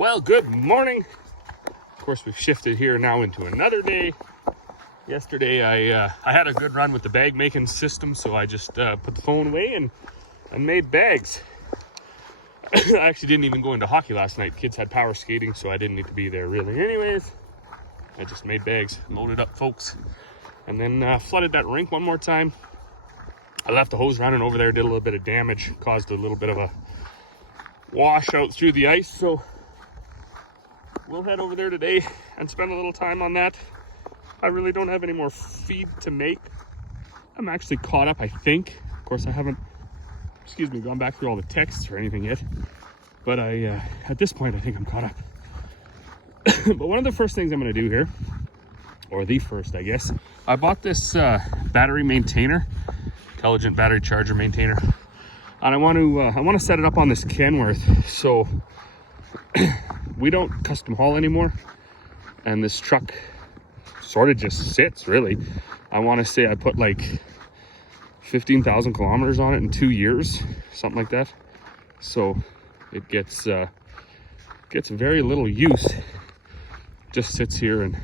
Well, good morning. Of course, we've shifted here now into another day. Yesterday, I had a good run with the bag making system, so I just put the phone away and made bags. I actually didn't even go into hockey last night. Kids had power skating, so I didn't need to be there really. Anyways, I just made bags, loaded up folks, and then flooded that rink one more time. I left the hose running over there, did a little bit of damage, caused a little bit of a wash out through the ice, so we'll head over there today and spend a little time on that. I really don't have any more feed to make. I'm actually caught up, I think. Of course, I haven't, gone back through all the texts or anything yet. But at this point, I think I'm caught up. But one of the first things I'm gonna do here, or the first, I guess, I bought this battery maintainer, intelligent battery charger maintainer. And I want to set it up on this Kenworth. So we don't custom haul anymore, and this truck sort of just sits, really. I want to say I put like 15,000 kilometers on it in 2 years, something like that. So it gets very little use. Just sits here and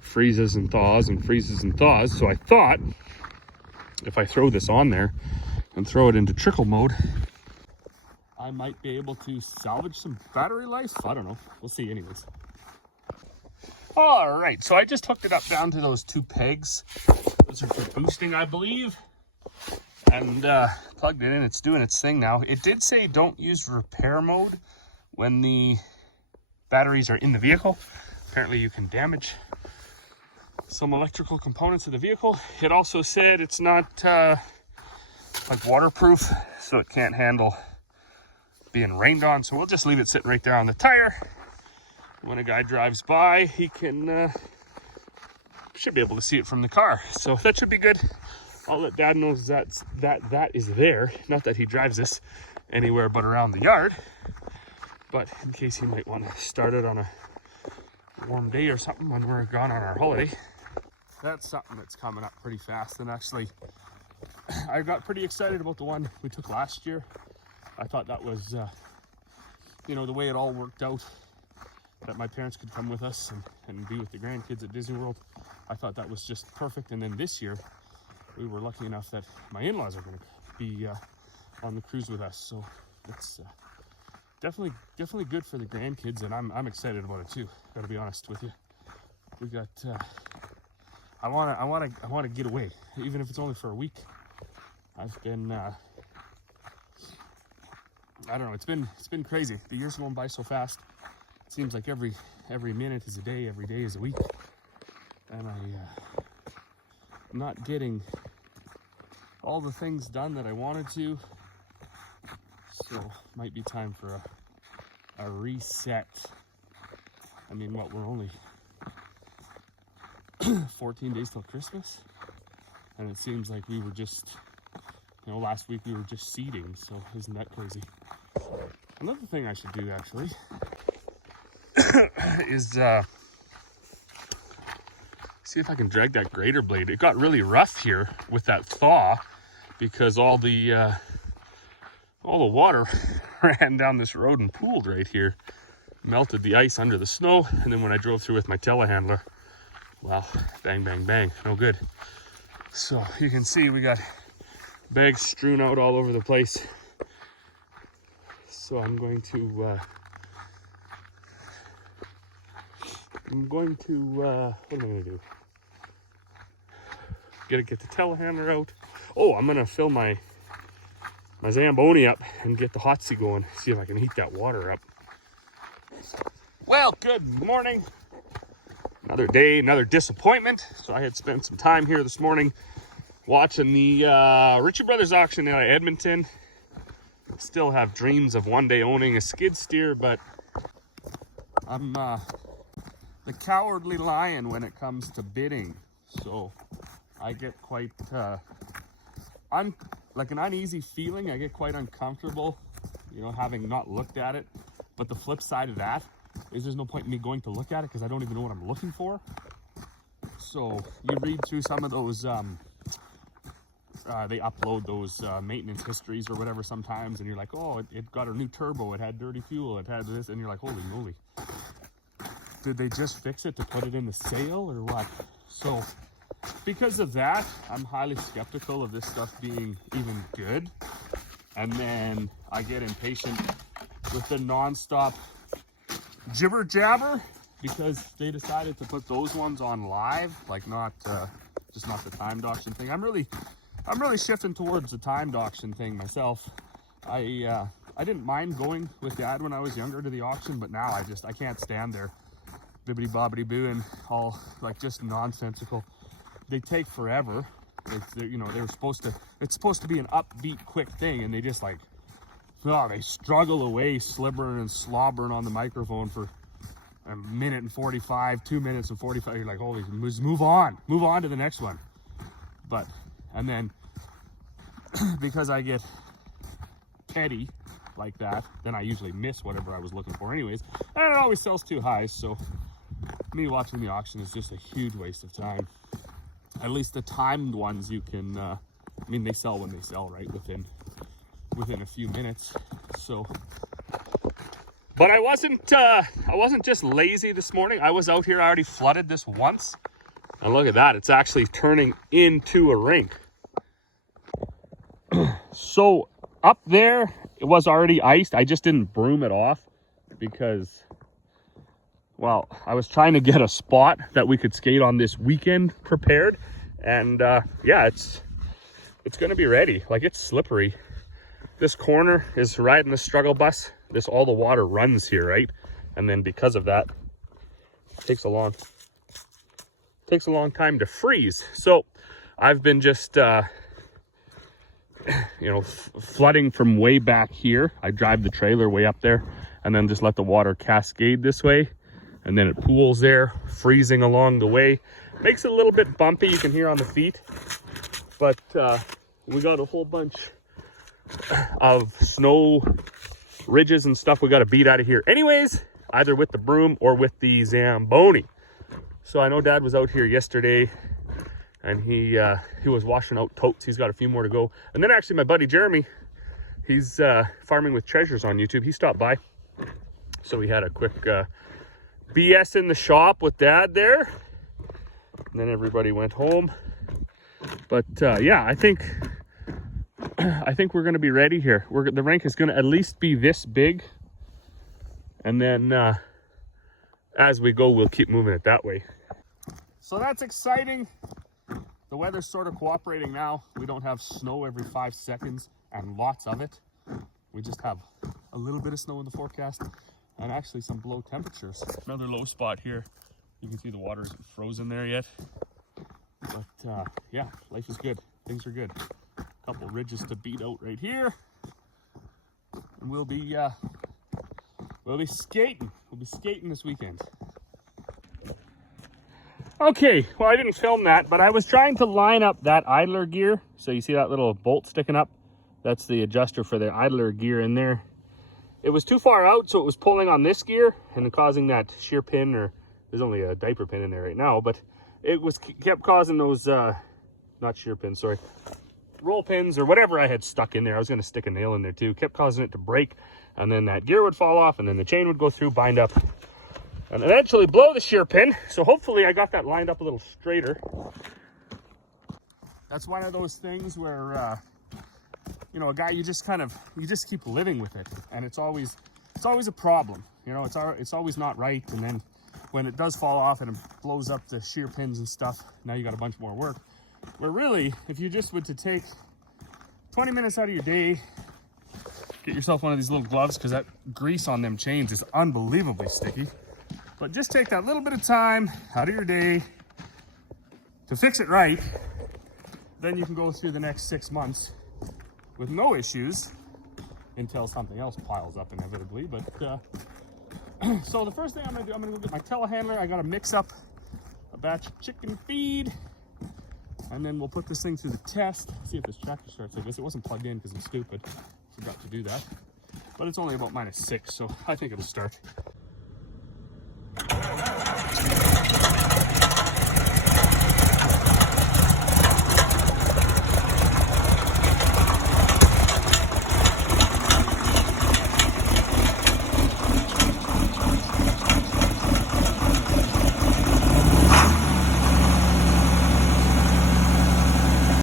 freezes and thaws and freezes and thaws. So I thought if I throw this on there and throw it into trickle mode, I might be able to salvage some battery life. I don't know. We'll see anyways. All right, so I just hooked it up down to those 2 pegs. Those are for boosting, I believe. And plugged it in. It's doing its thing now. It did say don't use repair mode when the batteries are in the vehicle. Apparently you can damage some electrical components of the vehicle. It also said it's not like waterproof, so it can't handle being rained on. So we'll just leave it sitting right there on the tire. When a guy drives by, he can should be able to see it from the car. So that should be good. I'll let Dad know that is there. Not that he drives this anywhere but around the yard, but in case he might want to start it on a warm day or something when we're gone on our holiday. That's something that's coming up pretty fast. And actually, I got pretty excited about the one we took last year. I thought that was, the way it all worked out, that my parents could come with us and be with the grandkids at Disney World. I thought that was just perfect. And then this year, we were lucky enough that my in-laws are going to be on the cruise with us. So it's definitely good for the grandkids, and I'm excited about it too. Got to be honest with you. We got. I want to get away, even if it's only for a week. I've been. I don't know. It's been crazy. The years are going by so fast. It seems like every minute is a day, every day is a week, and I'm not getting all the things done that I wanted to. So might be time for a reset. I mean, we're only 14 days till Christmas, and it seems like we were just, last week we were just seeding. So isn't that crazy? Another thing I should do actually is see if I can drag that grater blade. It got really rough here with that thaw because all the water ran down this road and pooled right here, melted the ice under the snow, and then when I drove through with my telehandler, well, bang, bang, bang, no good. So you can see we got bags strewn out all over the place. So I'm going to what am I going to do? Get the telehandler out. Oh, I'm gonna fill my Zamboni up and get the Hotsy going. See if I can heat that water up. Well, good morning. Another day, another disappointment. So I had spent some time here this morning watching the Ritchie Brothers auction in Edmonton. Still have dreams of one day owning a skid steer, but I'm the cowardly lion when it comes to bidding. So I get quite like an uneasy feeling. I get quite uncomfortable, having not looked at it. But the flip side of that is there's no point in me going to look at it because I don't even know what I'm looking for. So you read through some of those they upload those maintenance histories or whatever sometimes, and you're like, oh, it got a new turbo, it had dirty fuel, it had this, and you're like, holy moly. Did they just fix it to put it in the sale or what? So because of that, I'm highly skeptical of this stuff being even good. And then I get impatient with the non-stop jibber jabber because they decided to put those ones on live, like not just not the timed auction thing. I'm really shifting towards the timed auction thing myself. I didn't mind going with Dad when I was younger to the auction, but now I can't stand there bibbity bobbity boo and all like just nonsensical. They take forever. You know, they're supposed to, it's supposed to be an upbeat quick thing, and they just like, oh, they struggle away slibbering and slobbering on the microphone for a minute and 45, 2 minutes and 45. You're like, holy, move on to the next one. But, and then because I get petty like that, then I usually miss whatever I was looking for anyways, and it always sells too high. So me watching the auction is just a huge waste of time. At least the timed ones you can, I mean, they sell when they sell, right? Within a few minutes. So, but I wasn't just lazy this morning. I was out here. I already flooded this once, and look at that. It's actually turning into a rink. So up there, it was already iced. I just didn't broom it off because, well, I was trying to get a spot that we could skate on this weekend prepared. And yeah, it's going to be ready. Like, it's slippery. This corner is riding the struggle bus. All the water runs here, right? And then because of that, it takes a long time to freeze. So I've been just, you know, flooding from way back here. I drive the trailer way up there and then just let the water cascade this way. And then it pools there, freezing along the way. Makes it a little bit bumpy, you can hear on the feet. But we got a whole bunch of snow ridges and stuff we got to beat out of here anyways, either with the broom or with the Zamboni. So I know Dad was out here yesterday, and he was washing out totes. He's got a few more to go. And then actually my buddy Jeremy, he's farming with treasures on YouTube. He stopped by. So we had a quick BS in the shop with Dad there. And then everybody went home. But yeah, I think we're going to be ready here. The rink is going to at least be this big. And then as we go, we'll keep moving it that way. So that's exciting. The weather's sort of cooperating now. We don't have snow every 5 seconds and lots of it. We just have a little bit of snow in the forecast and actually some below temperatures. Another low spot here. You can see the water isn't frozen there yet. But yeah, life is good. Things are good. A couple ridges to beat out right here. And we'll be skating. We'll be skating this weekend. Okay, well, I didn't film that, but I was trying to line up that idler gear. So you see that little bolt sticking up? That's the adjuster for the idler gear in there. It was too far out, so it was pulling on this gear and causing that shear pin, or there's only a diaper pin in there right now, but it kept causing those, not shear pins, sorry, roll pins or whatever I had stuck in there. I was going to stick a nail in there too. Kept causing it to break, and then that gear would fall off, and then the chain would go through, bind up, and eventually blow the shear pin. So hopefully I got that lined up a little straighter. That's one of those things where, you know, a guy, you just keep living with it, and it's always a problem. You know, it's always not right, and then when it does fall off and it blows up the shear pins and stuff, now you got a bunch more work. Where really, if you just were to take 20 minutes out of your day, get yourself one of these little gloves, because that grease on them chains is unbelievably sticky. But just take that little bit of time out of your day to fix it right, then you can go through the next 6 months with no issues until something else piles up inevitably. But so the first thing I'm gonna do, I'm gonna go get my telehandler. I gotta mix up a batch of chicken feed, and then we'll put this thing through the test, see if this tractor starts like this. It wasn't plugged in because I'm stupid, forgot to do that. But it's only about -6, so I think it'll start.